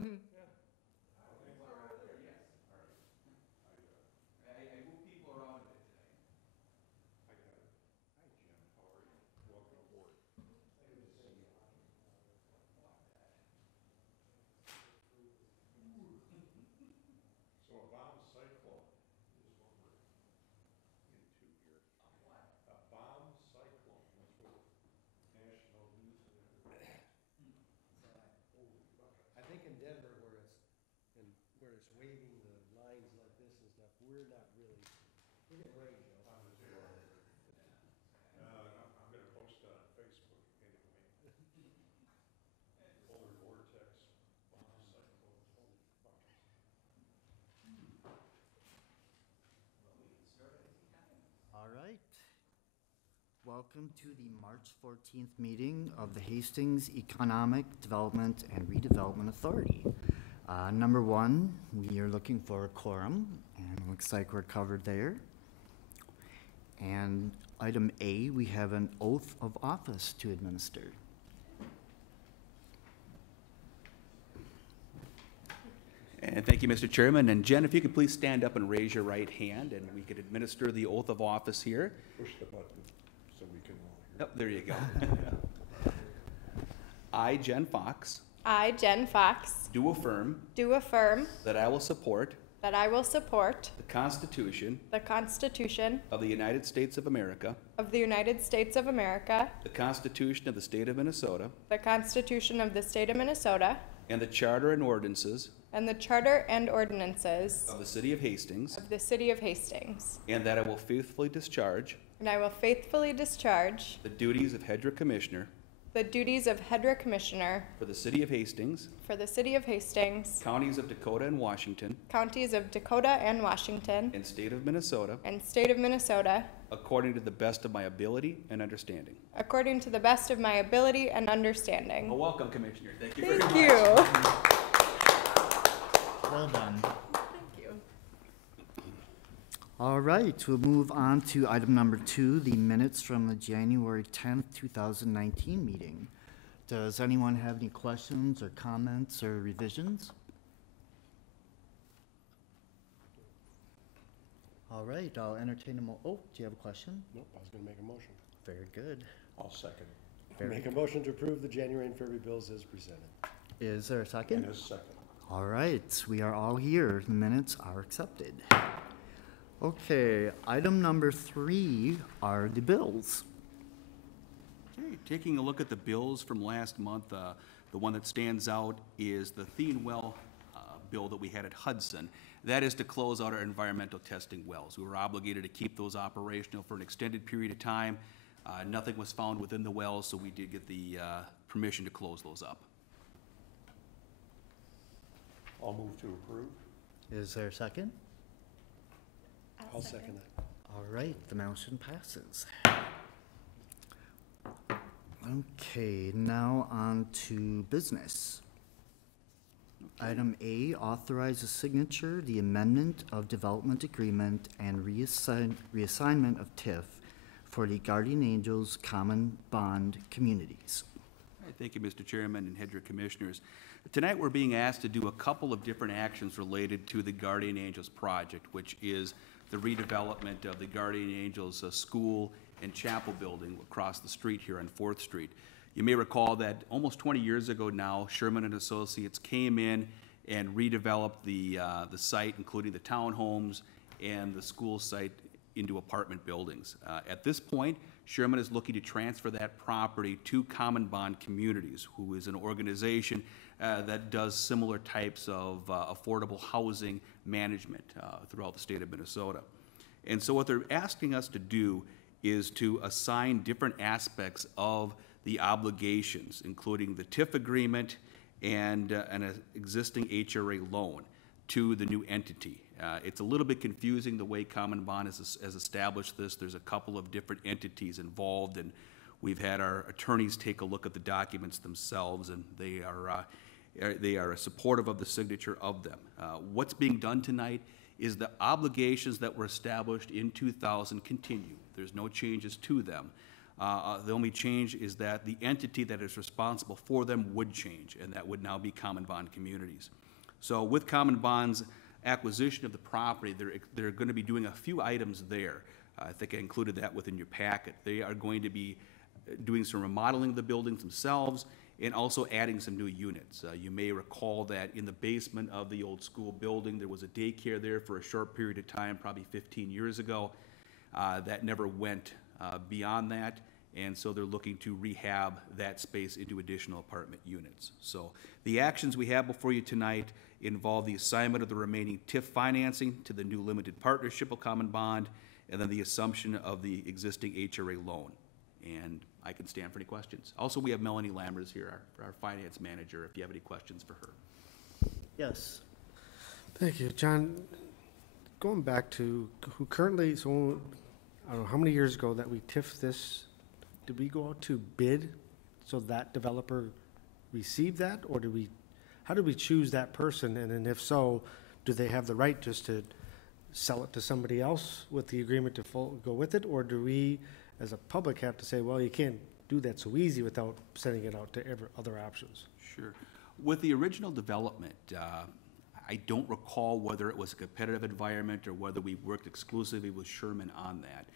I move people around a bit today. I got it. Hi, Jim. How are you? Welcome aboard. Good to see you. So a bomb cyclone is what we're into here. A bomb cyclone. That's what national news and everything. Holy buckets. I think in Denver where it's waving the lines like this and stuff, we're not really, we're getting rain, Joe. On the zero. I'm gonna post that on Facebook anyway. Polar vortex, bomb cyclones, holy buckets. All right. Welcome to the March 14th meeting of the Hastings Economic Development and Redevelopment Authority. Number one, we are looking for a quorum, and it looks like we're covered there. And item A, we have an oath of office to administer. And thank you, Mr. Chairman. And Jen, if you could please stand up and raise your right hand, and we could administer the oath of office here. Push the button so we can all hear. Yep, there you go. I, Jen Fox, I, Jen Fox, do affirm do affirm that I will support that I will support the Constitution the Constitution of the United States of America, of the United States of America, the Constitution of the State of Minnesota, the Constitution of the State of Minnesota, and the Charter and ordinances and the Charter and ordinances of the City of Hastings, of the City of Hastings, and that I will faithfully discharge and I will faithfully discharge the duties of HEDRA Commissioner the duties of HEDRA Commissioner for the City of Hastings, for the City of Hastings, Counties of Dakota and Washington, Counties of Dakota and Washington, and State of Minnesota, and State of Minnesota, according to the best of my ability and understanding. according to the best of my ability and understanding. Well, welcome, Commissioner. Thank you very much. Thank you. Well done. Thank you. All right, we'll move on to item number 2, the minutes from the January 10th, 2019 meeting. Does anyone have any questions or comments or revisions? All right, I'll entertain a oh, do you have a question? Nope, I was gonna make a motion. Very good. I'll second. Make a motion to approve the January and February bills as presented. Is there a second? And a second. All right, we are all here. The minutes are accepted. Okay, item number 3 are the bills. Okay, taking a look at the bills from last month, the one that stands out is the Thien-Well bill that we had at Hudson. That is to close out our environmental testing wells. We were obligated to keep those operational for an extended period of time. Nothing was found within the wells, so we did get the permission to close those up. I'll move to approve. Is there a second? I'll second that. All right, the motion passes. Okay, now on to business. Item A, authorize the signature, the amendment of development agreement and reassignment of TIF for the Guardian Angels Common Bond Communities. All right, thank you, Mr. Chairman and HEDRA Commissioners. Tonight, we're being asked to do a couple of different actions related to the Guardian Angels project, which is the redevelopment of the Guardian Angels school and chapel building across the street here on 4th Street. You may recall that almost 20 years ago now, Sherman and Associates came in and redeveloped the site, including the townhomes and the school site, into apartment buildings. At this point, Sherman is looking to transfer that property to Common Bond Communities, who is an organization that does similar types of affordable housing management throughout the state of Minnesota. And so what they're asking us to do is to assign different aspects of the obligations, including the TIF agreement and an existing HRA loan, to the new entity. It's a little bit confusing the way Common Bond has established this. There's a couple of different entities involved, and we've had our attorneys take a look at the documents themselves, and they are supportive of the signature of them. What's being done tonight is the obligations that were established in 2000 continue. There's no changes to them. The only change is that the entity that is responsible for them would change, and that would now be Common Bond Communities. So with Common Bond's acquisition of the property, they're going to be doing a few items there. I think I included that within your packet. They are going to be doing some remodeling of the buildings themselves and also adding some new units. You may recall that in the basement of the old school building, there was a daycare there for a short period of time, probably 15 years ago. That never went beyond that, and so they're looking to rehab that space into additional apartment units. So the actions we have before you tonight involve the assignment of the remaining TIF financing to the new limited partnership of Common Bond, and then the assumption of the existing HRA loan. And I can stand for any questions. Also, we have Melanie Lammers here, our finance manager, if you have any questions for her. Yes. Thank you, John. Going back to who currently, so I don't know how many years ago that we TIF'd this, did we go out to bid so that developer received that? Or how did we choose that person? And then if so, do they have the right just to sell it to somebody else with the agreement to go with it? Or do we, as a public, have to say, well, you can't do that so easy without sending it out to other options? Sure. With the original development, I don't recall whether it was a competitive environment or whether we worked exclusively with Sherman on that.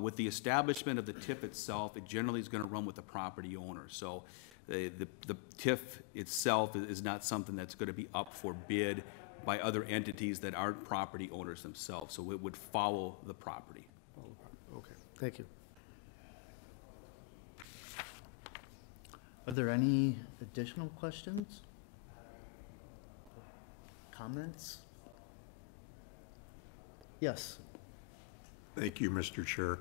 With the establishment of the TIF itself, it generally is going to run with the property owner. So the TIF itself is not something that's going to be up for bid by other entities that aren't property owners themselves. So it would follow the property. Okay, thank you. Are there any additional questions? Comments? Yes. Thank you, Mr. Chair.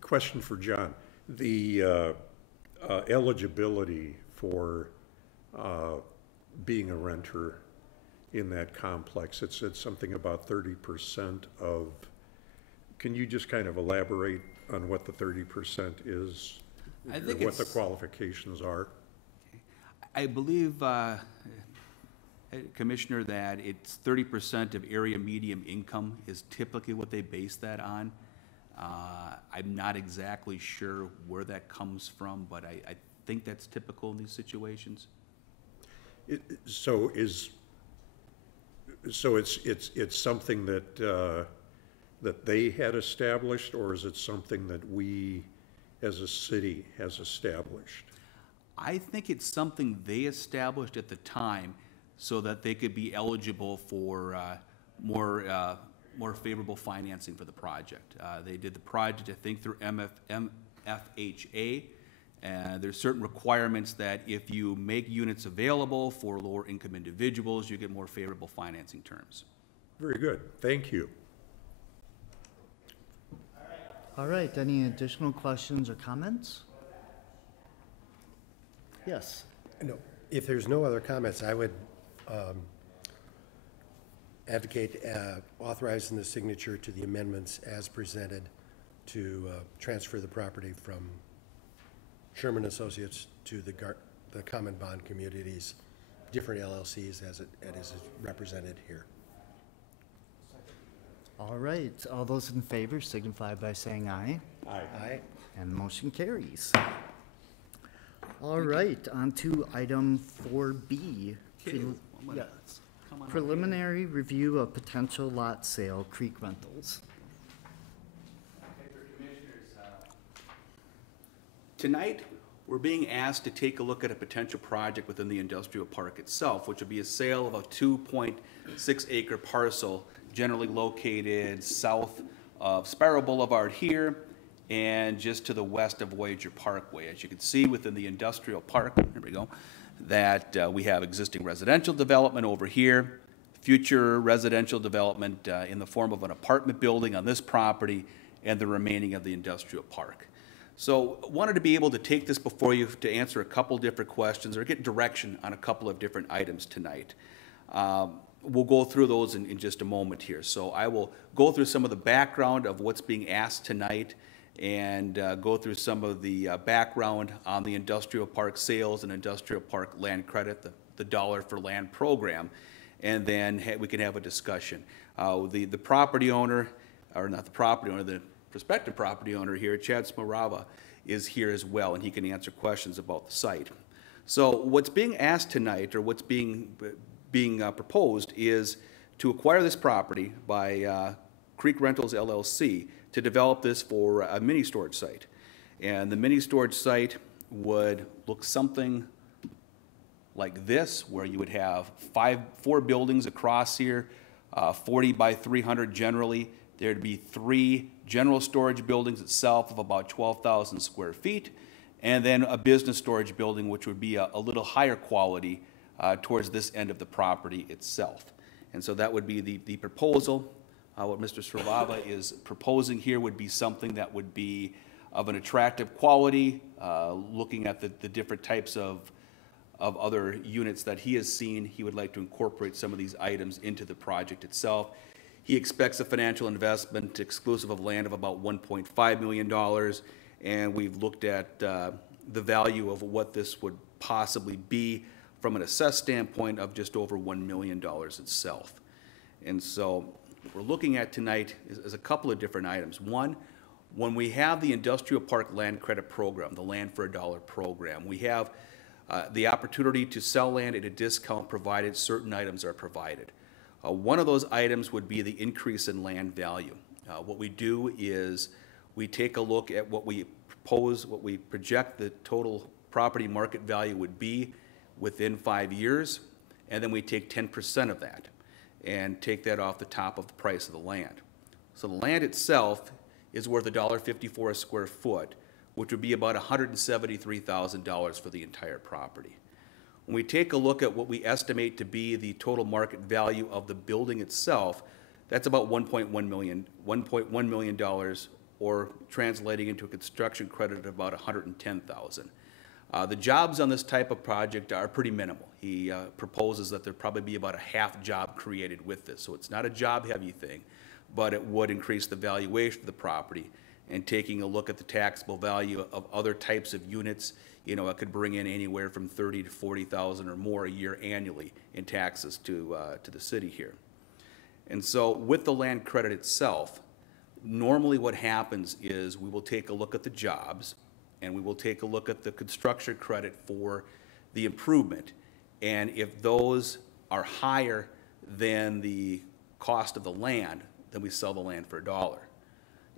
Question for John. The eligibility for being a renter in that complex, it said something about 30% of, can you just kind of elaborate on what the 30% is? I think or what the it's- qualifications are? I believe, Commissioner, that it's 30% of area medium income is typically what they base that on. I'm not exactly sure where that comes from, but I think that's typical in these situations. So it's something that that they had established, or is it something that we as a city has established? I think it's something they established at the time so that they could be eligible for more favorable financing for the project. They did the project, I think, through MFHA. And there's certain requirements that if you make units available for lower income individuals, you get more favorable financing terms. Very good, thank you. All right, any additional questions or comments? Yes. No, if there's no other comments, I would advocate authorizing the signature to the amendments as presented to transfer the property from Sherman Associates to the Common Bond Communities, different LLCs as it is represented here. All right, all those in favor signify by saying aye. Aye. And motion carries. All right, on to item 4B. Okay, Prel- 1 minute. yes. Come on up. Preliminary review of potential lot sale, Creek Rentals. Tonight, we're being asked to take a look at a potential project within the industrial park itself, which would be a sale of a 2.6 acre parcel generally located south of Sparrow Boulevard here and just to the west of Voyager Parkway. As you can see within the industrial park, here we go, that we have existing residential development over here, future residential development in the form of an apartment building on this property, and the remaining of the industrial park. So wanted to be able to take this before you to answer a couple different questions or get direction on a couple of different items tonight. We'll go through those in just a moment here. So I will go through some of the background of what's being asked tonight and go through some of the background on the industrial park sales and industrial park land credit, the dollar for land program, and then we can have a discussion. The property owner, or not the property owner, the prospective property owner here, Chad Smarava, is here as well, and he can answer questions about the site. So what's being asked tonight, or what's being proposed, is to acquire this property by Creek Rentals LLC to develop this for a mini storage site. And the mini storage site would look something like this, where you would have four buildings across here, 40 by 300 generally. There'd be 3 general storage buildings itself of about 12,000 square feet, and then a business storage building, which would be a little higher quality towards this end of the property itself. And so that would be the proposal. What Mr. Sravava is proposing here would be something that would be of an attractive quality, looking at the different types of other units that he has seen. He would like to incorporate some of these items into the project itself. He expects a financial investment exclusive of land of about $1.5 million, and we've looked at the value of what this would possibly be from an assessed standpoint of just over $1 million itself. And so what we're looking at tonight is a couple of different items. One, when we have the Industrial Park Land Credit Program, the Land for a Dollar program, we have the opportunity to sell land at a discount provided certain items are provided. One of those items would be the increase in land value. What we do is we take a look at what we propose, what we project the total property market value would be within 5 years, and then we take 10% of that and take that off the top of the price of the land. So the land itself is worth $1.54 a square foot, which would be about $173,000 for the entire property. When we take a look at what we estimate to be the total market value of the building itself, that's about $1.1 million, or translating into a construction credit of about $110,000. The jobs on this type of project are pretty minimal. He proposes that there probably be about a half job created with this. So it's not a job-heavy thing, but it would increase the valuation of the property. And taking a look at the taxable value of other types of units, you know, it could bring in anywhere from $30,000 to $40,000 or more a year annually in taxes to the city here. And so with the land credit itself, normally what happens is we will take a look at the jobs, and we will take a look at the construction credit for the improvement. And if those are higher than the cost of the land, then we sell the land for $1.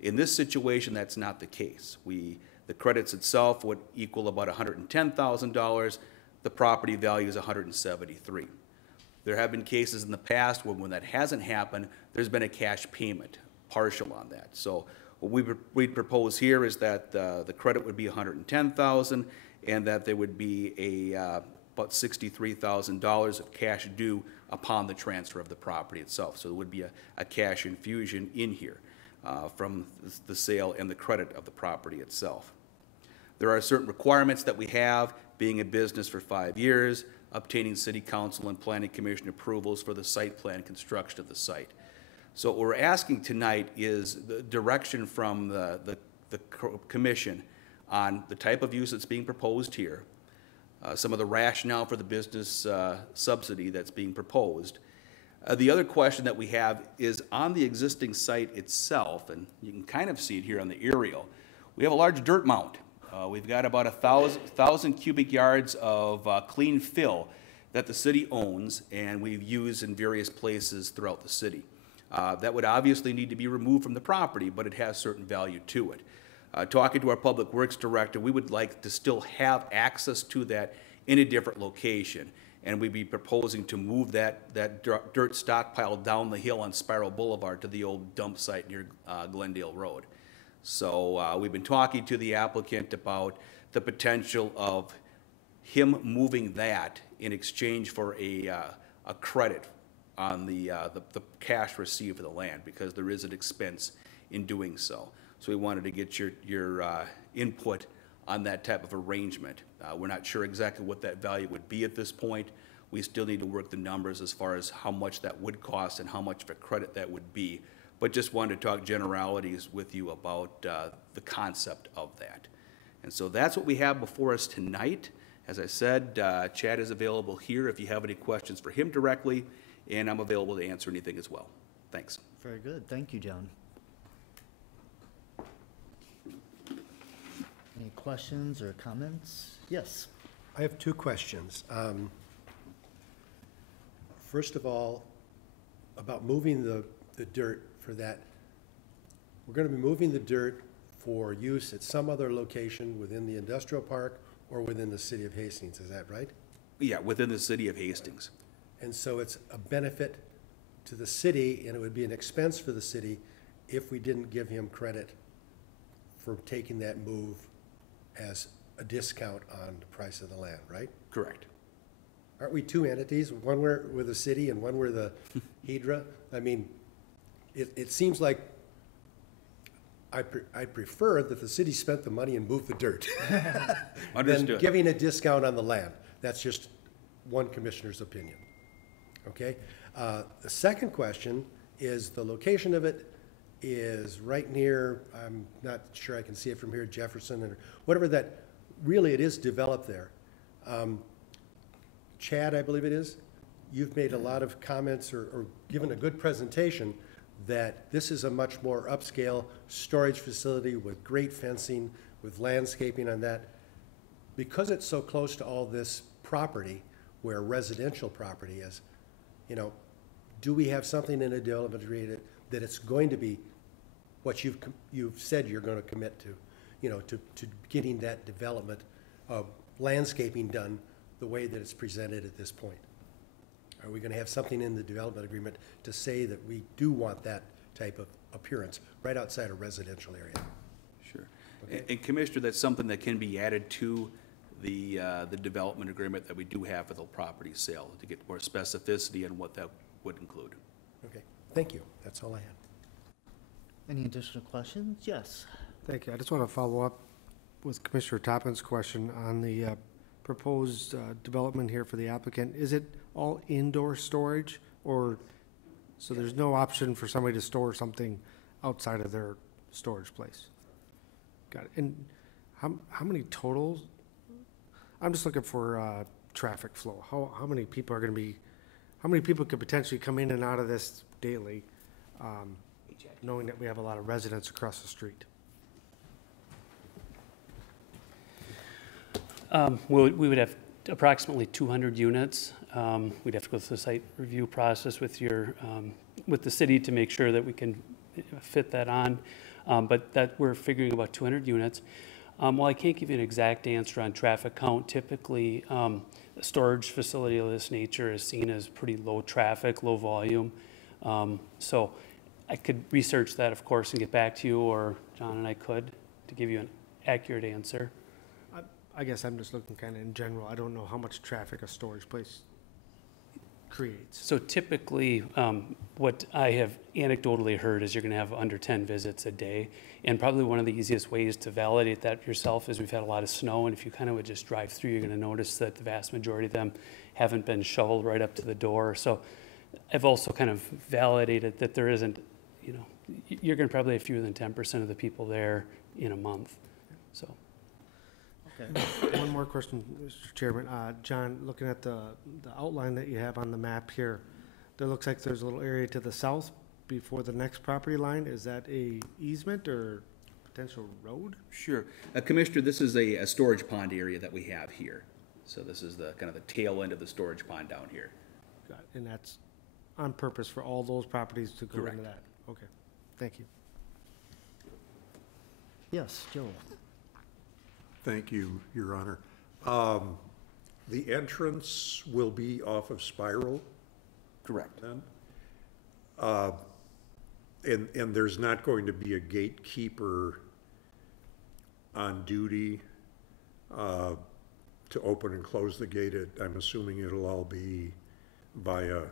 In this situation, that's not the case. The credits itself would equal about $110,000. The property value is $173,000. There have been cases in the past when that hasn't happened, there's been a cash payment, partial on that. So what we propose here is that the credit would be $110,000, and that there would be about $63,000 of cash due upon the transfer of the property itself. So there would be a cash infusion in here from the sale and the credit of the property itself. There are certain requirements that we have, being a business for 5 years, obtaining city council and planning commission approvals for the site plan construction of the site. So what we're asking tonight is the direction from the commission on the type of use that's being proposed here, some of the rationale for the business subsidy that's being proposed. The other question that we have is on the existing site itself, and you can kind of see it here on the aerial, we have a large dirt mound. We've got about 1,000 cubic yards of clean fill that the city owns, and we've used in various places throughout the city. That would obviously need to be removed from the property, but it has certain value to it. Talking to our Public Works Director, we would like to still have access to that in a different location, and we'd be proposing to move that dirt stockpile down the hill on Spiral Boulevard to the old dump site near Glendale Road. So we've been talking to the applicant about the potential of him moving that in exchange for a credit on the cash received for the land, because there is an expense in doing so. So we wanted to get your input on that type of arrangement. We're not sure exactly what that value would be at this point. We still need to work the numbers as far as how much that would cost and how much of a credit that would be. But just wanted to talk generalities with you about the concept of that. And so that's what we have before us tonight. As I said, Chad is available here if you have any questions for him directly, and I'm available to answer anything as well. Thanks. Very good. Thank you, John. questions or comments? Yes. I have two questions. First of all, about moving the dirt for that. We're gonna be moving the dirt for use at some other location within the industrial park or within the city of Hastings, is that right? Yeah, within the city of Hastings. And so it's a benefit to the city, and it would be an expense for the city if we didn't give him credit for taking that move as a discount on the price of the land, right? Correct. Aren't we two entities? One we're the city and one we're the HEDRA? I mean, it seems like I prefer that the city spent the money and moved the dirt than Understood. giving a discount on the land. That's just one commissioner's opinion. Okay? The second question is the location of it is right near, I'm not sure I can see it from here, Jefferson or whatever that, really it is developed there. Chad, I believe it is, you've made a lot of comments or given a good presentation that this is a much more upscale storage facility with great fencing, with landscaping on that. Because it's so close to all this property, where residential property is, you know, do we have something in a development agreement that it's going to be what you've said you're going to commit to, you know, to getting that development of landscaping done the way that it's presented at this point? Are we going to have something in the development agreement to say that we do want that type of appearance right outside a residential area? Sure. And Commissioner, that's something that can be added to the development agreement that we do have for the property sale to get more specificity on what that would include. Okay, thank you. That's all I had. Any additional questions? Yes. Thank you. I just want to follow up with Commissioner Toppin's question on the proposed development here for the applicant. Is it all indoor storage, or, so there's no option for somebody to store something outside of their storage place? Got it. And how many total? I'm just looking for traffic flow. How many people are going to be, how many people could potentially come in and out of this daily, knowing that we have a lot of residents across the street? We would have approximately 200 units. We'd have to go through the site review process with with the city to make sure that we can fit that on. But that we're figuring about 200 units. While I can't give you an exact answer on traffic count, typically a storage facility of this nature is seen as pretty low traffic, low volume. So I could research that, of course, and get back to you, or John and I could, to give you an accurate answer. I guess I'm just looking kind of in general. I don't know how much traffic a storage place creates. So typically, what I have anecdotally heard is you're going to have under 10 visits a day. And probably one of the easiest ways to validate that yourself is we've had a lot of snow, and if you kind of would just drive through, you're going to notice that the vast majority of them haven't been shoveled right up to the door. So I've also kind of validated that there isn't, you know, you're going to probably have fewer than 10% of the people there in a month. So. Okay. One more question, Mr. Chairman. John, looking at the outline that you have on the map here, there looks like there's a little area to the south before the next property line. Is that a easement or potential road? Sure. Commissioner, this is a storage pond area that we have here. So this is the kind of the tail end of the storage pond down here. Got it. And that's on purpose for all those properties to go Correct. into that? Okay, thank you. Yes, Joe. Thank you, Your Honor. The entrance will be off of Spiral Correct. then? And there's not going to be a gatekeeper on duty to open and close the gate? I'm assuming it'll all be via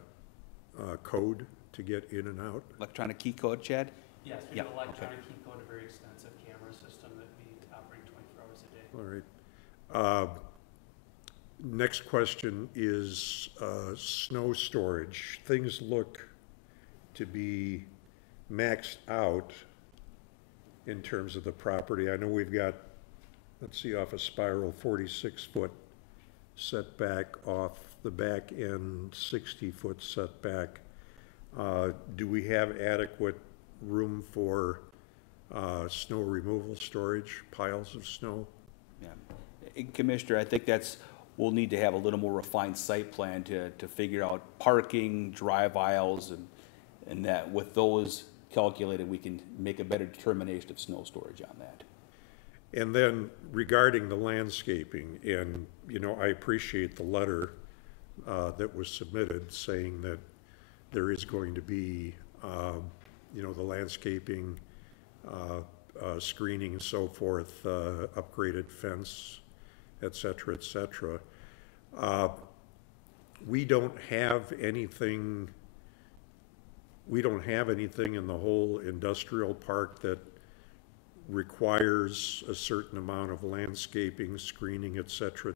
code to get in and out? Electronic key code, Chad? Yes, Yeah, an electronic key code, a very extensive camera system that we operate 24 hours a day. All right. Next question is snow storage. Things look to be maxed out in terms of the property. I know we've got, let's see, off a Spiral, 46-foot setback, off the back end, 60-foot setback. Do we have adequate room for snow removal storage, piles of snow? And Commissioner, I think we'll need to have a little more refined site plan to figure out parking, drive aisles, and that with those calculated, we can make a better determination of snow storage on that. And then regarding the landscaping, and, I appreciate the letter that was submitted saying that there is going to be, the landscaping, screening and so forth, upgraded fence, et cetera, et cetera. We don't have anything in the whole industrial park that requires a certain amount of landscaping, screening, et cetera,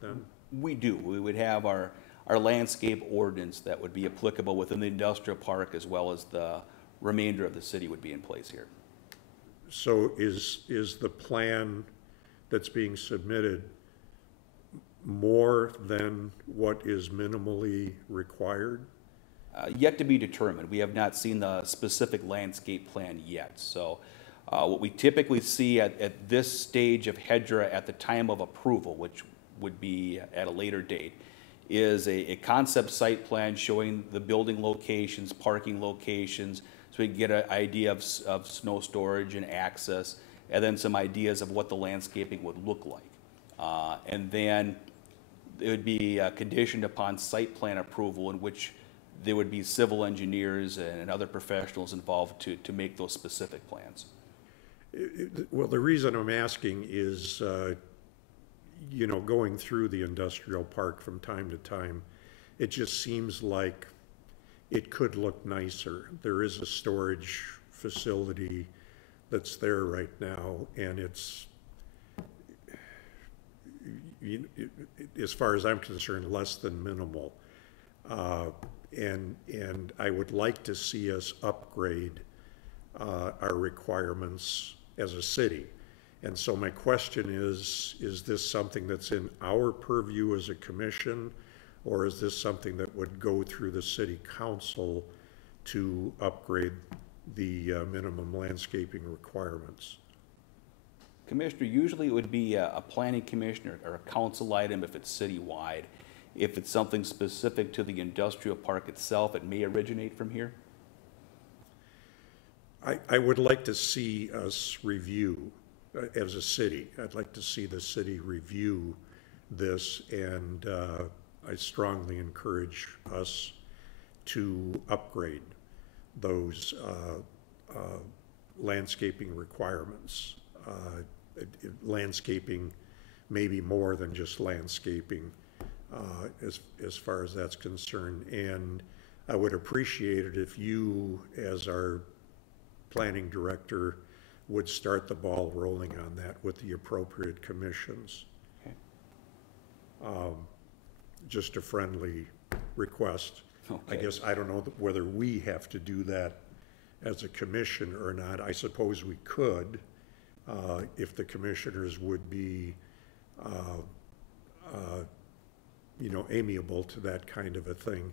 then? We do. We would have our landscape ordinance that would be applicable within the industrial park as well as the remainder of the city would be in place here. So is the plan that's being submitted more than what is minimally required? Yet to be determined. We have not seen the specific landscape plan yet. So what we typically see at this stage of HEDRA at the time of approval, which would be at a later date, is a concept site plan showing the building locations, parking locations, so we can get an idea of snow storage and access, and then some ideas of what the landscaping would look like. And then it would be conditioned upon site plan approval, in which there would be civil engineers and other professionals involved to make those specific plans. Well, the reason I'm asking is, going through the industrial park from time to time, it just seems like it could look nicer. There is a storage facility that's there right now, and it's, as far as I'm concerned, less than minimal. And I would like to see us upgrade our requirements as a city. And so my question is this something that's in our purview as a commission, or is this something that would go through the city council to upgrade the minimum landscaping requirements? Commissioner, usually it would be a planning commission or a council item if it's citywide. If it's something specific to the industrial park itself, it may originate from here. I would like to see us review, as a city, I'd like to see the city review this, and I strongly encourage us to upgrade those landscaping requirements. Landscaping, maybe more than just landscaping, as far as that's concerned. And I would appreciate it if you, as our planning director, would start the ball rolling on that with the appropriate commissions. Okay. Just a friendly request. Okay. I guess I don't know whether we have to do that as a commission or not. I suppose we could, if the commissioners would be, amiable to that kind of a thing.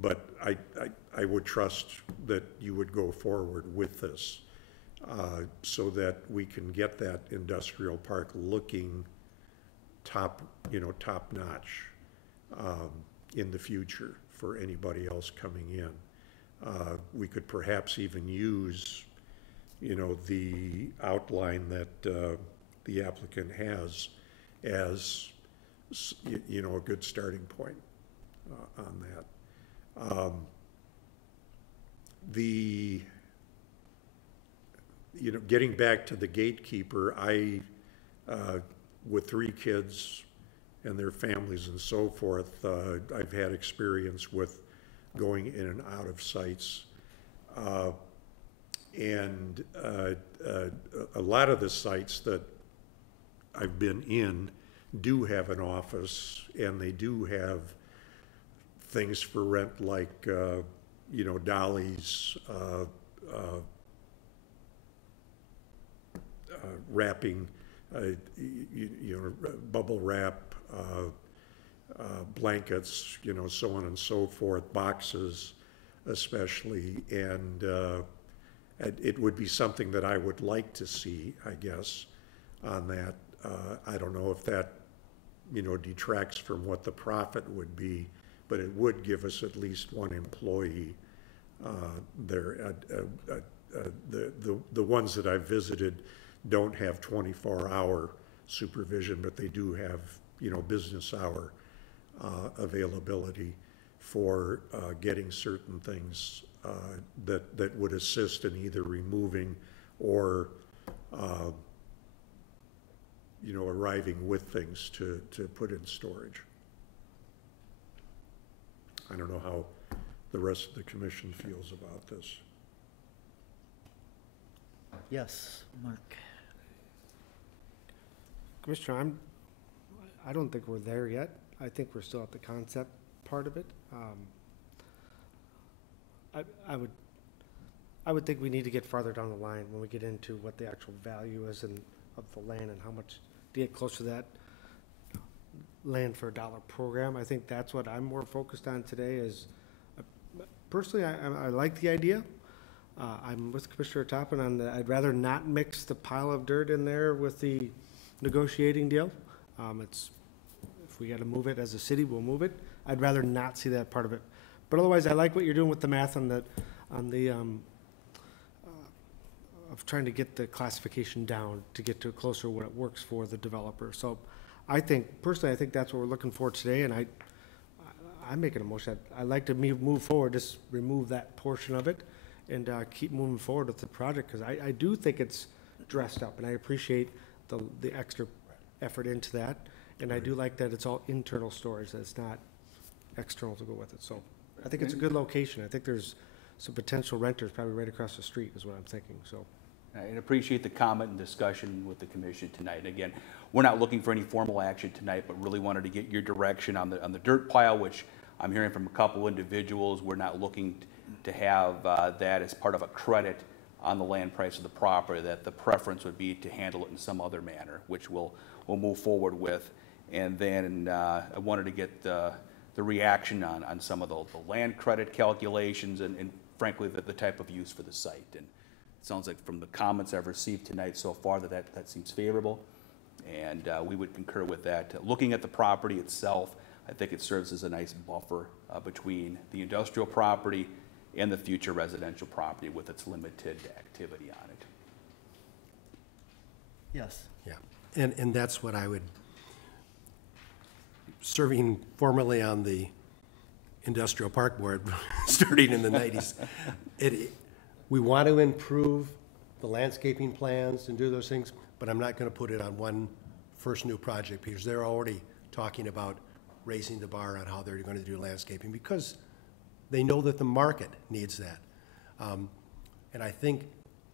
But I would trust that you would go forward with this, so that we can get that industrial park looking top-notch in the future for anybody else coming in. We could perhaps even use, the outline that the applicant has as, a good starting point on that. Getting back to the gatekeeper, with 3 kids and their families and so forth, I've had experience with going in and out of sites. And a lot of the sites that I've been in do have an office, and they do have things for rent like, dollies, wrapping, bubble wrap, blankets, so on and so forth, boxes especially, and it would be something that I would like to see, I guess, on that. I don't know if that, detracts from what the profit would be, but it would give us at least one employee there. The ones that I've visited don't have 24-hour supervision, but they do have, business hour availability for getting certain things that would assist in either removing or arriving with things to put in storage. I don't know how the rest of the commission feels about this. Yes, Mark. Commissioner, I don't think we're there yet. I think we're still at the concept part of it. I would think we need to get farther down the line when we get into what the actual value is of the land and how much to get close to that land for a dollar program. I think that's what I'm more focused on today is, personally, I like the idea. I'm with Commissioner Toppin on the, I'd rather not mix the pile of dirt in there with the negotiating deal. If we gotta move it as a city, we'll move it. I'd rather not see that part of it. But otherwise, I like what you're doing with the math on the of trying to get the classification down to get to closer what it works for the developer. So personally, I think that's what we're looking for today, and I'm making a motion. I'd like to move forward, just remove that portion of it and keep moving forward with the project, because I do think it's dressed up, and I appreciate the extra effort into that. And I do like that it's all internal storage, that it's not external to go with it. So I think it's a good location. I think there's some potential renters probably right across the street is what I'm thinking, so. I appreciate the comment and discussion with the commission tonight. And again, we're not looking for any formal action tonight, but really wanted to get your direction on the dirt pile, which I'm hearing from a couple individuals. We're not looking to have that as part of a credit on the land price of the property, that the preference would be to handle it in some other manner, which we'll move forward with. And then I wanted to get the reaction on some of the land credit calculations and frankly, the type of use for the site. And it sounds like from the comments I've received tonight so far that seems favorable, and we would concur with that. Looking at the property itself, I think it serves as a nice buffer between the industrial property and the future residential property with its limited activity on it. Yes. Yeah, and that's what I would, serving formerly on the Industrial Park Board, starting in the 90s, we want to improve the landscaping plans and do those things, but I'm not going to put it on one first new project, because they're already talking about raising the bar on how they're going to do landscaping, because they know that the market needs that. And I think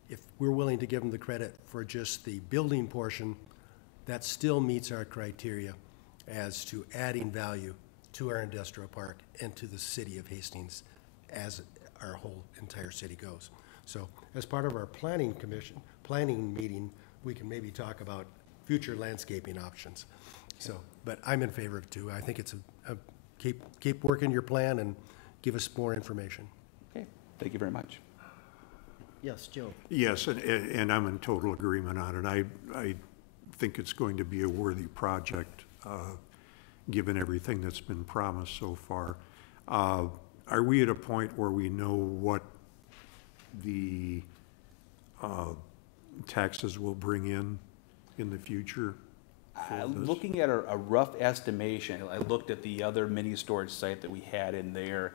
if we're willing to give them the credit for just the building portion, that still meets our criteria as to adding value to our industrial park and to the city of Hastings as our whole entire city goes. So as part of our planning meeting, we can maybe talk about future landscaping options. So, but I'm in favor of it too. I think it's keep working your plan and give us more information. Okay, thank you very much. Yes, Joe. Yes, and I'm in total agreement on it. I think it's going to be a worthy project, given everything that's been promised so far. Are we at a point where we know what the taxes will bring in the future? Looking at a rough estimation, I looked at the other mini storage site that we had in there.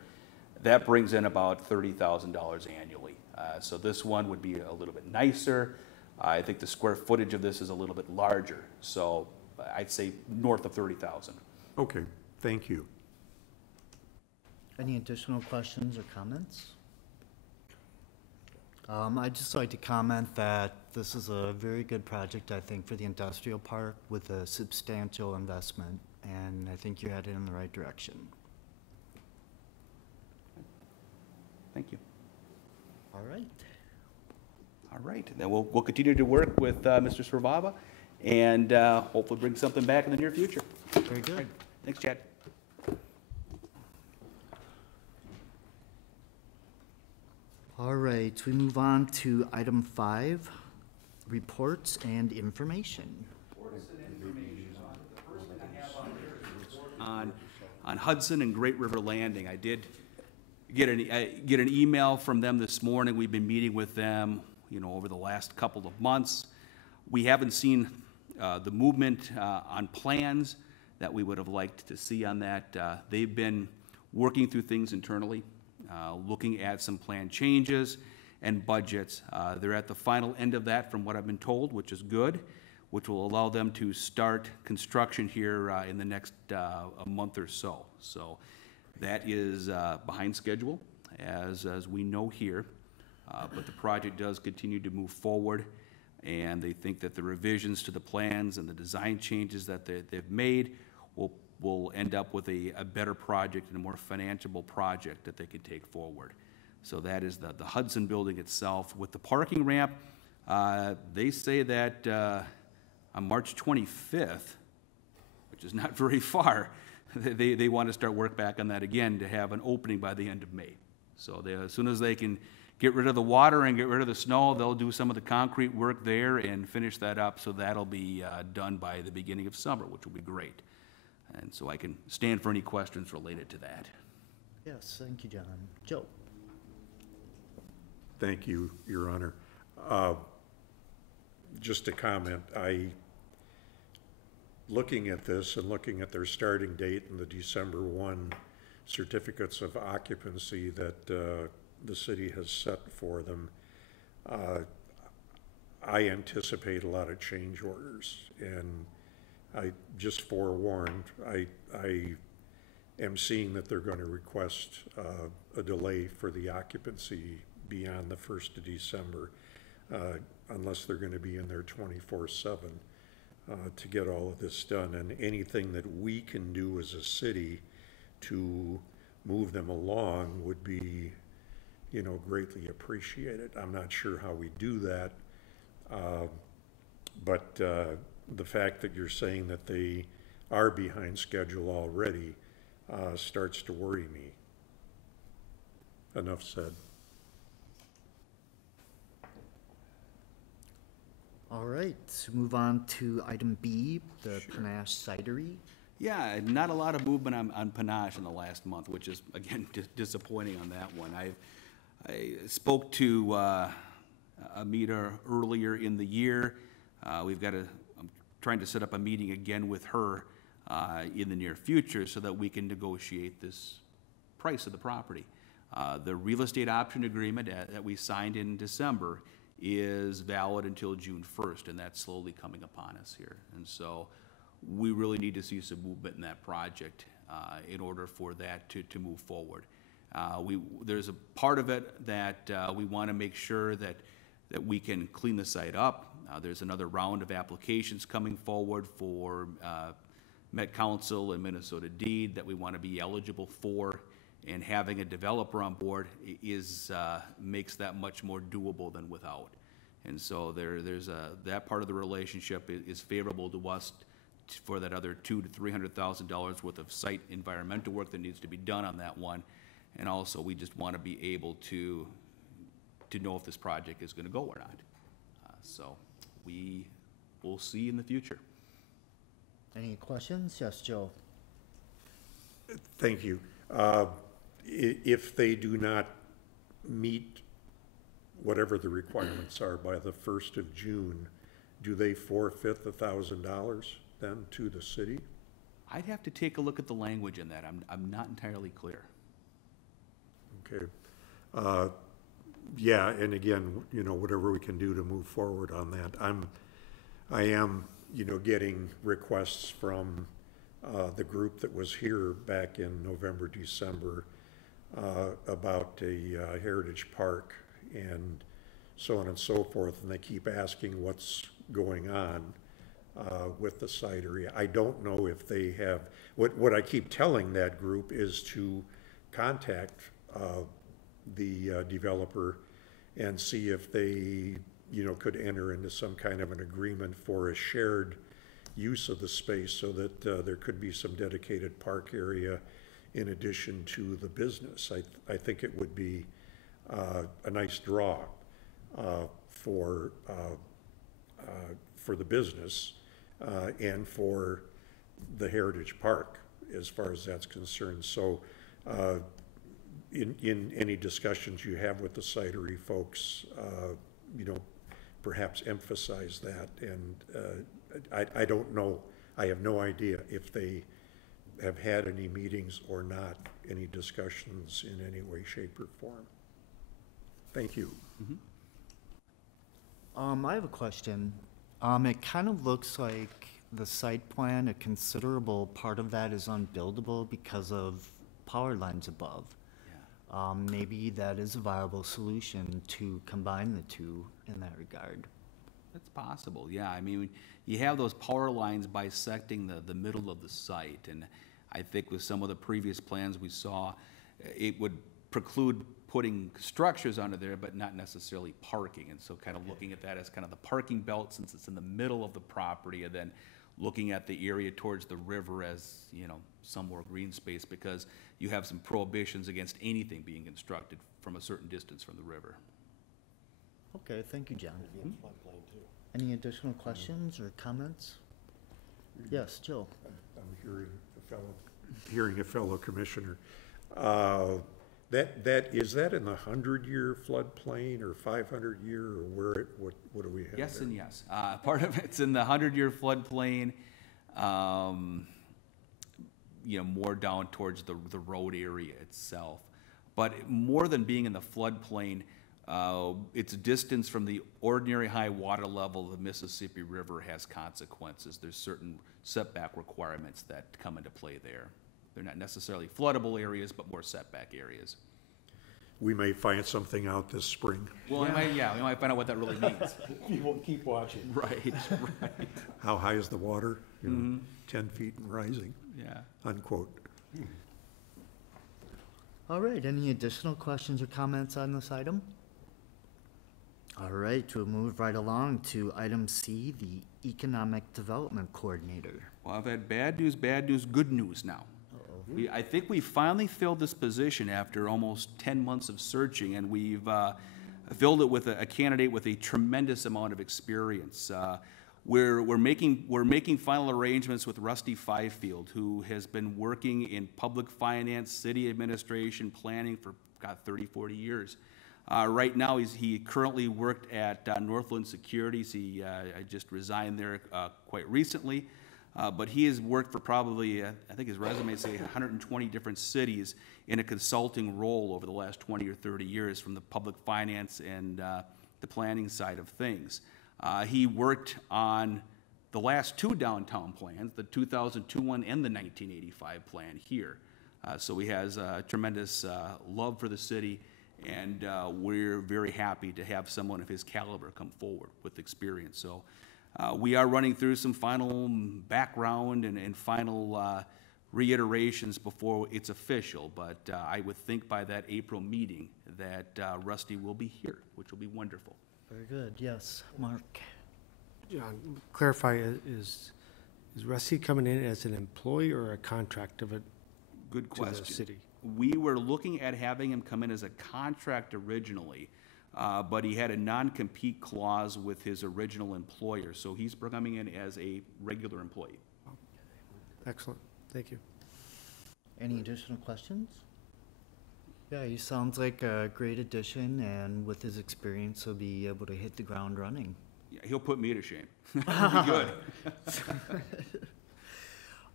That brings in about $30,000 annually. So this one would be a little bit nicer. I think the square footage of this is a little bit larger. So I'd say north of 30,000. Okay, thank you. Any additional questions or comments? I'd just like to comment that this is a very good project, I think, for the industrial park with a substantial investment, and I think you're headed in the right direction. Thank you. All right. All right, then we'll continue to work with Mr. Sravava and hopefully bring something back in the near future. Very good. Thanks, Chad. All right, we move on to item 5, reports and information. Reports and on Hudson and Great River Landing. I did get an email from them this morning. We've been meeting with them, over the last couple of months. We haven't seen the movement on plans that we would have liked to see on that. They've been working through things internally, looking at some plan changes and budgets. They're at the final end of that from what I've been told, which is good, which will allow them to start construction here in the next a month or so. So that is behind schedule, as we know here, but the project does continue to move forward, and they think that the revisions to the plans and the design changes that they've made will end up with a better project and a more financeable project that they can take forward. So that is the Hudson building itself. With the parking ramp, they say that on March 25th, which is not very far, they want to start work back on that again to have an opening by the end of May. So as soon as they can get rid of the water and get rid of the snow, they'll do some of the concrete work there and finish that up. So that'll be done by the beginning of summer, which will be great. And so I can stand for any questions related to that. Yes, thank you, John. Joe? Thank you, Your Honor. Just a comment, looking at this and looking at their starting date and the December 1 certificates of occupancy that the city has set for them, I anticipate a lot of change orders, and I just forewarned, I am seeing that they're going to request a delay for the occupancy beyond the 1st of December, unless they're going to be in there 24/7 to get all of this done. And anything that we can do as a city to move them along would be, greatly appreciated. I'm not sure how we do that, but the fact that you're saying that they are behind schedule already starts to worry me. Enough said. All right, move on to item B, the Panache Cidery. Yeah, not a lot of movement on Panache in the last month, which is, again, disappointing on that one. I spoke to Amita earlier in the year. I'm trying to set up a meeting again with her in the near future so that we can negotiate this price of the property. The real estate option agreement that we signed in December is valid until June 1st, and that's slowly coming upon us here. And so we really need to see some movement in that project in order for that to move forward. There's a part of it that we want to make sure that we can clean the site up. There's another round of applications coming forward for Met Council and Minnesota Deed that we want to be eligible for, and having a developer on board makes that much more doable than without. And so there's that part of the relationship is favorable to us for that other $200,000 to $300,000 worth of site environmental work that needs to be done on that one. And also, we just want to be able to know if this project is going to go or not. So we will see in the future. Any questions? Yes, Joe? Thank you. If they do not meet whatever the requirements are by the 1st of June, do they forfeit the $1,000 then to the city? I'd have to take a look at the language in that. I'm not entirely clear. Okay. Yeah, and again, whatever we can do to move forward on that. I am, getting requests from the group that was here back in November, December, about a heritage park and so on and so forth, and they keep asking what's going on with the cidery. I don't know if they have, what I keep telling that group is to contact the developer and see if they, could enter into some kind of an agreement for a shared use of the space so that there could be some dedicated park area in addition to the business. I think it would be a nice draw for the business and for the Heritage Park. as far as that's concerned. So, in any discussions you have with the cidery folks, you know, perhaps emphasize that. And I don't know, I have no idea if they have had any meetings or not, any discussions in any way, shape, or form. Thank you. I have a question. It kind of looks like the site plan, a considerable part of that is unbuildable because of power lines above. Maybe that is a viable solution to combine the two in that regard. That's possible, yeah. I mean, you have those power lines bisecting the middle of the site, and I think with some of the previous plans we saw, it would preclude putting structures under there, but not necessarily parking. And so kind of looking at that as kind of the parking belt, since it's in the middle of the property, and then looking at the area towards the river as, you know, some more green space, because you have some prohibitions against anything being constructed from a certain distance from the river. Okay, thank you, John. Any additional questions or comments? Yes, Joe. I'm hearing a fellow commissioner. Is that in the 100-year floodplain or 500-year, or what do we have Yes there? and yes. Part of it's in the 100-year floodplain, you know, more down towards the road area itself. But more than being in the floodplain, its distance from the ordinary high water level of the Mississippi River has consequences. There's certain setback requirements that come into play there. They're not necessarily floodable areas, but more setback areas. We may find something out this spring. Well, we might find out what that really means. You won't keep watching. Right, right, How high is the water? You know, 10 feet and rising, yeah. unquote. All right, any additional questions or comments on this item? All right, we'll move right along to item C, the Economic Development Coordinator. Well, I've had bad news, good news now. I think we finally filled this position after almost 10 months of searching, and we've filled it with a candidate with a tremendous amount of experience. We're making final arrangements with Rusty Fifield, who has been working in public finance, city administration, planning for, 30, 40 years. Right now, he currently worked at Northland Securities. I just resigned there quite recently. But he has worked for probably, I think his resume says 120 different cities in a consulting role over the last 20 or 30 years from the public finance and the planning side of things. He worked on the last two downtown plans, the 2002 one and the 1985 plan here. So he has a tremendous love for the city, and we're very happy to have someone of his caliber come forward with experience. So we are running through some final background and final reiterations before it's official, but I would think by that April meeting that Rusty will be here, which will be wonderful. Very good, yes, Mark. John, clarify, is Rusty coming in as an employee or a contract of it Good to the question. city? We were looking at having him come in as a contract originally, but he had a non-compete clause with his original employer, so he's coming in as a regular employee. Excellent, thank you. Any additional questions? Yeah, he sounds like a great addition, and with his experience, he'll be able to hit the ground running. Yeah, he'll put me to shame. It'll be good.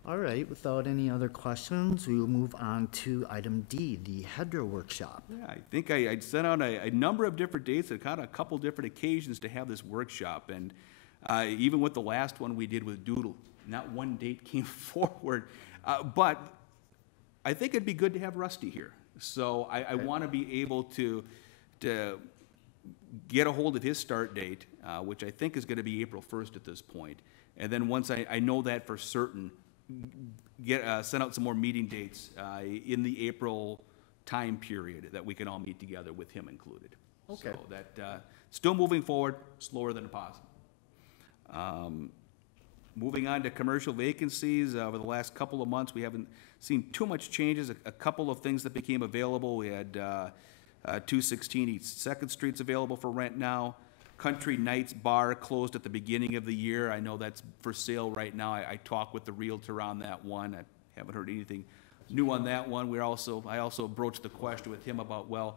All right, without any other questions, we will move on to item D, the HEDRA workshop. Yeah, I think I sent out a number of different dates, and kind of a couple different occasions to have this workshop, and even with the last one we did with Doodle, not one date came forward, but I think it'd be good to have Rusty here. So I want to be able to get a hold of his start date, which I think is going to be April 1st at this point, and then once I know that for certain, send out some more meeting dates in the April time period that we can all meet together with him included. Okay. So that, still moving forward, slower than possible. Moving on to commercial vacancies, over the last couple of months, we haven't seen too much changes. A couple of things that became available. We had 216 East 2nd Street's available for rent now. Country Nights Bar closed at the beginning of the year. I know that's for sale right now. I talked with the realtor on that one. I haven't heard anything new on that one. I also broached the question with him about, well,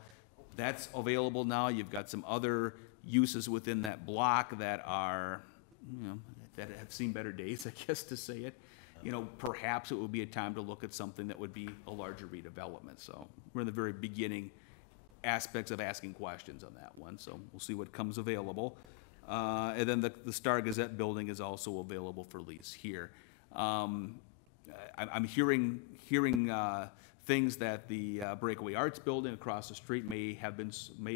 that's available now. You've got some other uses within that block that are, that have seen better days, I guess to say it. Perhaps it would be a time to look at something that would be a larger redevelopment. So we're in the very beginning aspects of asking questions on that one, so we'll see what comes available. And then the Star Gazette building is also available for lease here. I'm hearing things that the Breakaway Arts building across the street may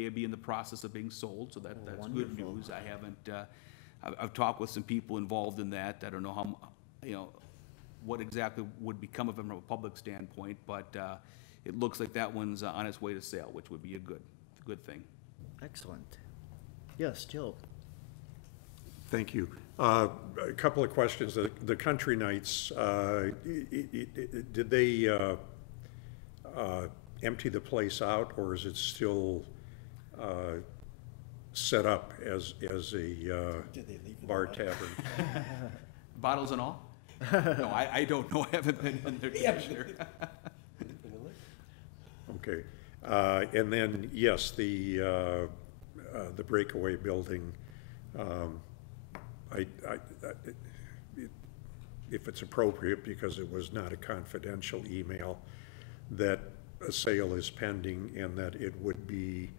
be in the process of being sold, so that's good news. I haven't, I've talked with some people involved in that. I don't know how, what exactly would become of it from a public standpoint, but it looks like that one's on its way to sale, which would be a good thing. Excellent. Yes, Joe? Thank you. A couple of questions. The Country Nights, did they empty the place out, or is it still set up as a bar tavern? Bottles and all? No, I don't know. I haven't been in there, Commissioner. Okay. And then, yes, the Breakaway building, if it's appropriate, because it was not a confidential email, that a sale is pending and that it would be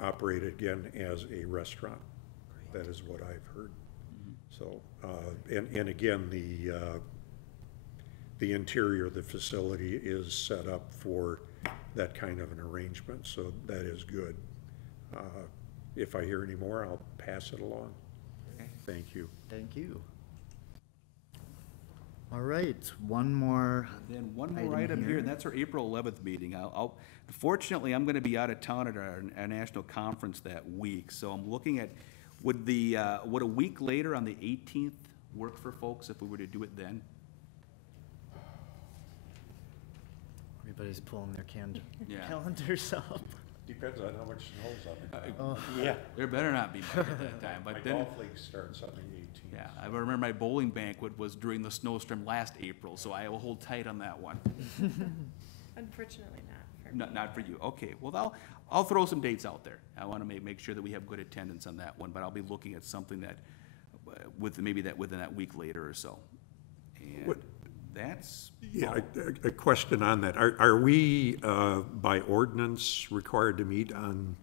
operated again as a restaurant. That is what I've heard. So, and again, the interior of the facility is set up for that kind of an arrangement, so that is good. If I hear any more, I'll pass it along. Okay. Thank you. Thank you. All right, one more. Then one more item here, and that's our April 11th meeting. Unfortunately, I'm going to be out of town at our national conference that week, so I'm looking at, would a week later on the 18th work for folks if we were to do it then? Everybody's pulling their Yeah. calendars up. Depends on how much snow's on it. Yeah. There better not be much at that time, My but then, golf league starts on the 18th. yeah, I remember my bowling banquet was during the snowstorm last April, so I will hold tight on that one. Unfortunately not for me. Not for you, okay, well, I'll throw some dates out there. I want to make sure that we have good attendance on that one, but I'll be looking at something that, within that week later or so. And What- that's. Yeah, a question on that. Are we, by ordinance, required to meet on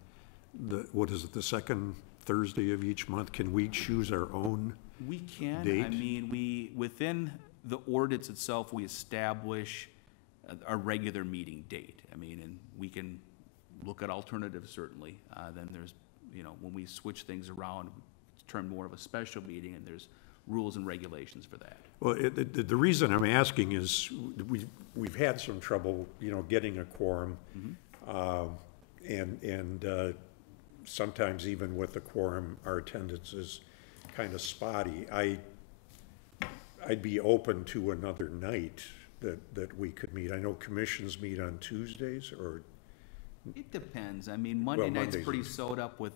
the second Thursday of each month? Can we choose our own? We can, I Date? mean, within the ordinance itself, we establish a regular meeting date. I mean, and we can look at alternatives certainly. Then there's, when we switch things around, it's termed more of a special meeting, and there's rules and regulations for that. Well, the reason I'm asking is we've had some trouble, getting a quorum. And sometimes even with a quorum, our attendance is kind of spotty. I'd be open to another night that we could meet. I know commissions meet on Tuesdays, or, It depends. I mean, Monday Well, night's Mondays pretty is- sewed up with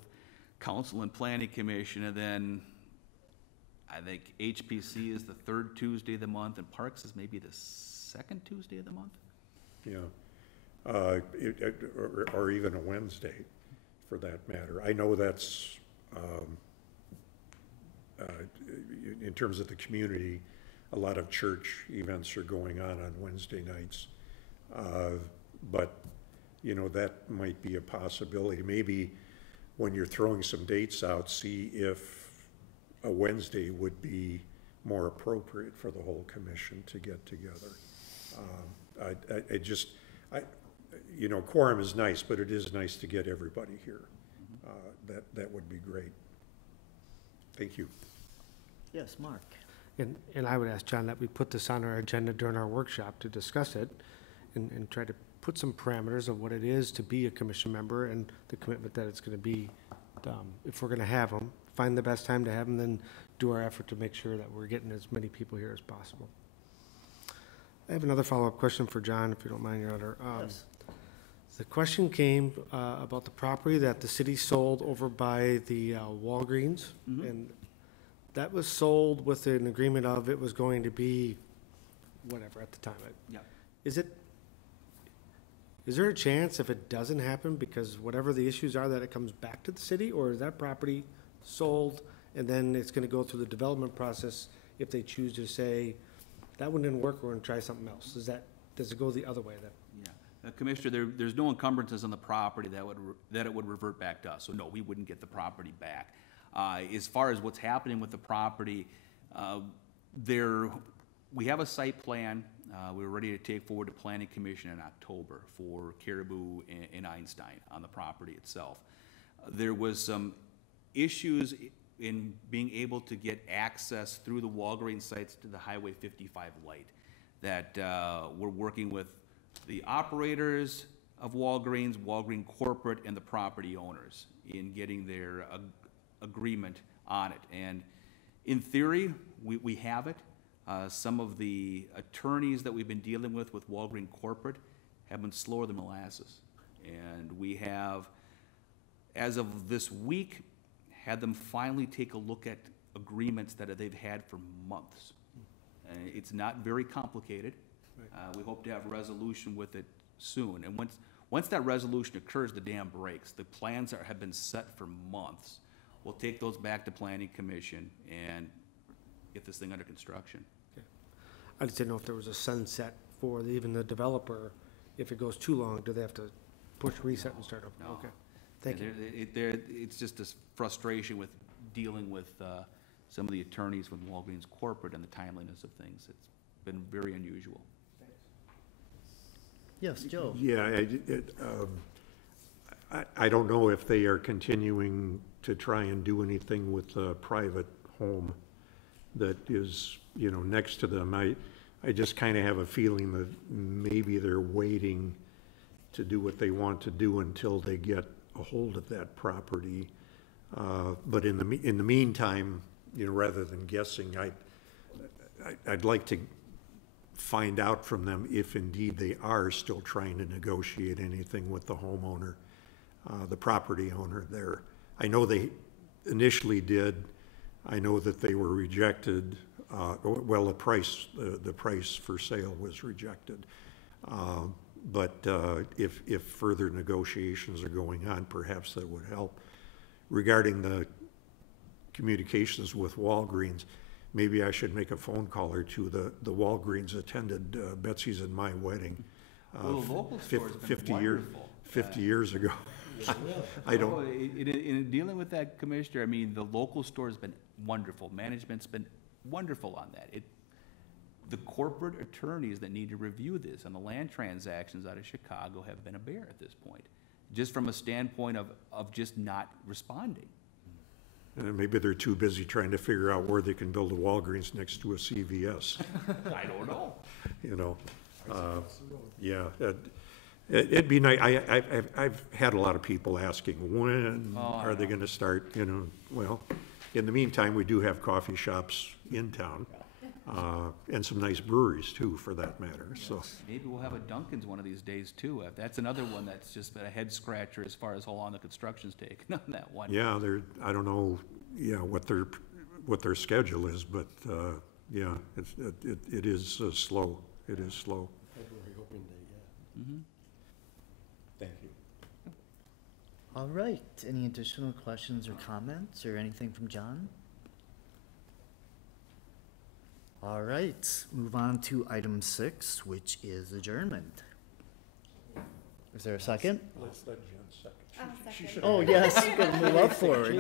council and planning commission, and then I think HPC is the third Tuesday of the month, and Parks is maybe the second Tuesday of the month. or even a Wednesday, for that matter. I know that's, in terms of the community, a lot of church events are going on Wednesday nights. But, that might be a possibility. Maybe when you're throwing some dates out, see if a Wednesday would be more appropriate for the whole commission to get together. Quorum is nice, but it is nice to get everybody here. That would be great. Thank you. Yes, Mark? And I would ask John that we put this on our agenda during our workshop to discuss it and try to put some parameters of what it is to be a commission member and the commitment that it's going to be, if we're going to have them, find the best time to have them, then do our effort to make sure that we're getting as many people here as possible. I have another follow-up question for John, if you don't mind, Your Honor. Yes. The question came about the property that the city sold over by the Walgreens. And that was sold with an agreement of it was going to be whatever at the time. Yeah. Is there a chance if it doesn't happen, because whatever the issues are, that it comes back to the city, or is that property sold and then it's gonna go through the development process if they choose to say, that one didn't work, we're gonna try something else? Does it go the other way then? Yeah. Commissioner, there's no encumbrances on the property that it would revert back to us, so no, we wouldn't get the property back. As far as what's happening with the property, we have a site plan. We were ready to take forward to Planning Commission in October for Caribou and Einstein on the property itself. There was some issues in being able to get access through the Walgreens sites to the Highway 55 light that we're working with the operators of Walgreens corporate, and the property owners in getting their agreement on it. And in theory, we have it. Some of the attorneys that we've been dealing with Walgreens corporate have been slower than molasses. And we have, as of this week, had them finally take a look at agreements that they've had for months. It's not very complicated. We hope to have resolution with it soon. And once that resolution occurs, the dam breaks. The plans have been set for months. We'll take those back to Planning Commission and get this thing under construction. I just didn't know if there was a sunset for even the developer. If it goes too long, do they have to push reset and start over? No. Okay, thank you. It's just this frustration with dealing with some of the attorneys with Walgreens corporate and the timeliness of things. It's been very unusual. Yes, Joe? Yeah, I don't know if they are continuing to try and do anything with a private home that is, next to them. I just kind of have a feeling that maybe they're waiting to do what they want to do until they get a hold of that property. But in the meantime, rather than guessing, I'd like to find out from them if indeed they are still trying to negotiate anything with the homeowner, the property owner there. I know they initially did. I know that they were rejected. Well, the price for sale was rejected. But if further negotiations are going on, perhaps that would help. Regarding the communications with Walgreens, maybe I should make a phone call or two. The Walgreens attended Betsy's and my wedding. Well, the local store's been 50 years ago. I don't. In dealing with that, Commissioner, I mean, the local store's been wonderful. Management's been wonderful on that. The corporate attorneys that need to review this and the land transactions out of Chicago have been a bear at this point, just from a standpoint of just not responding. Maybe they're too busy trying to figure out where they can build a Walgreens next to a CVS. I don't know. Yeah, it'd be nice. I've had a lot of people asking, when are they gonna start, well, in the meantime, we do have coffee shops in town, and some nice breweries too, for that matter, so. Maybe we'll have a Dunkin's one of these days too. That's another one that's just been a head scratcher as far as how long the construction's taken on that one. Yeah, I don't know, what their schedule is, but, yeah, it is slow. It is slow. February opening day, yeah. Mhm. Thank you. All right, any additional questions or comments or anything from John? All right, move on to item 6, which is adjournment. Is there a second? Let's let Jen second. I'll She second. should- Oh, yes, you gotta move up forward.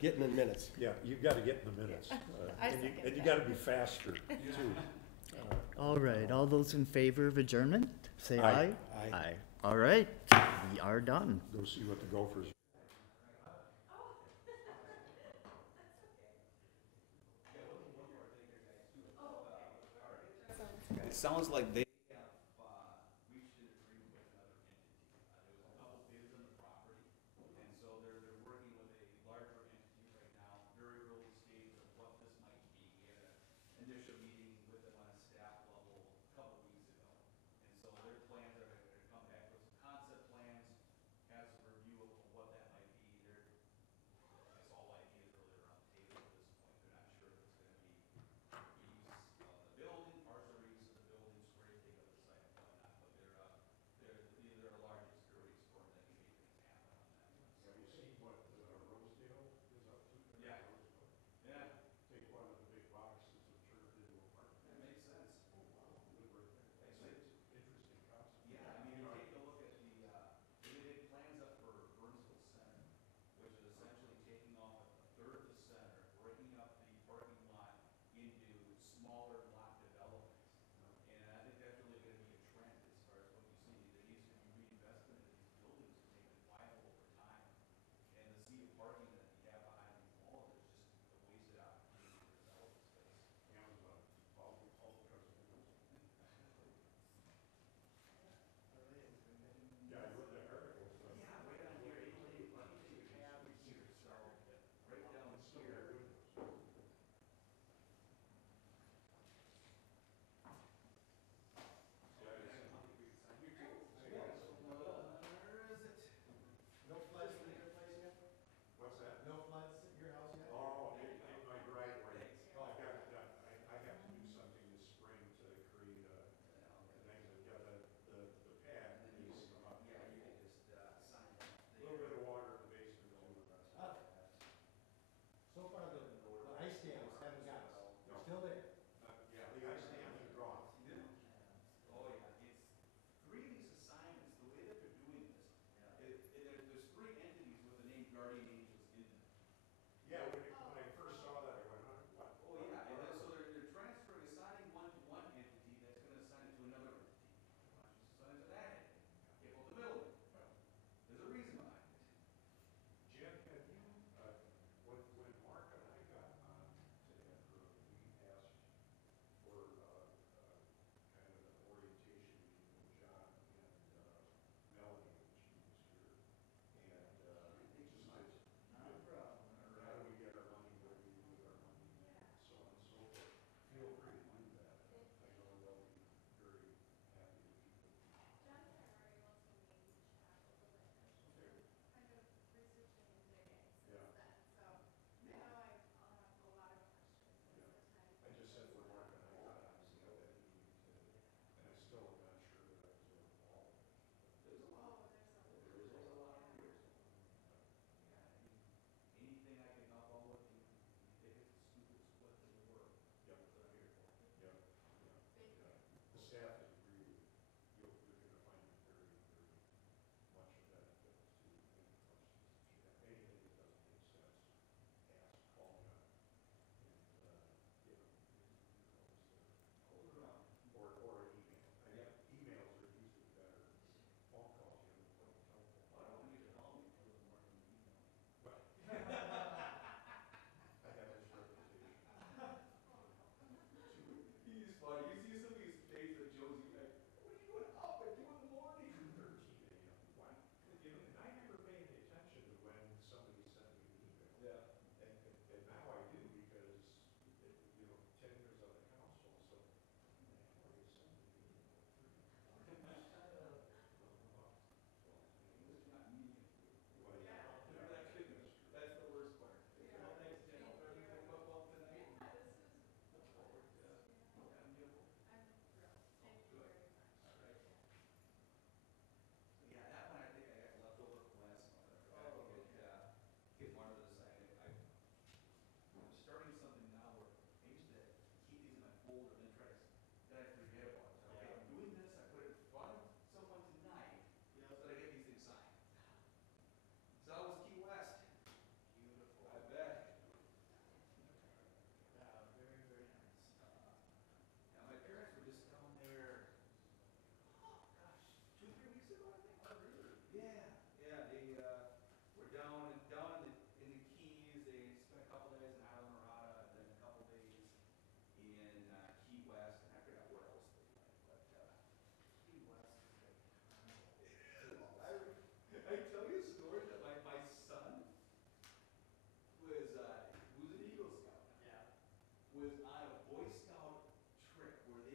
Getting in minutes. Yeah, you've got to get in the minutes. I And second you that. got to be faster, too. All right, all those in favor of adjournment, say Aye. aye. Aye. Aye. All right, we are done. Go see what the Gophers. It sounds like they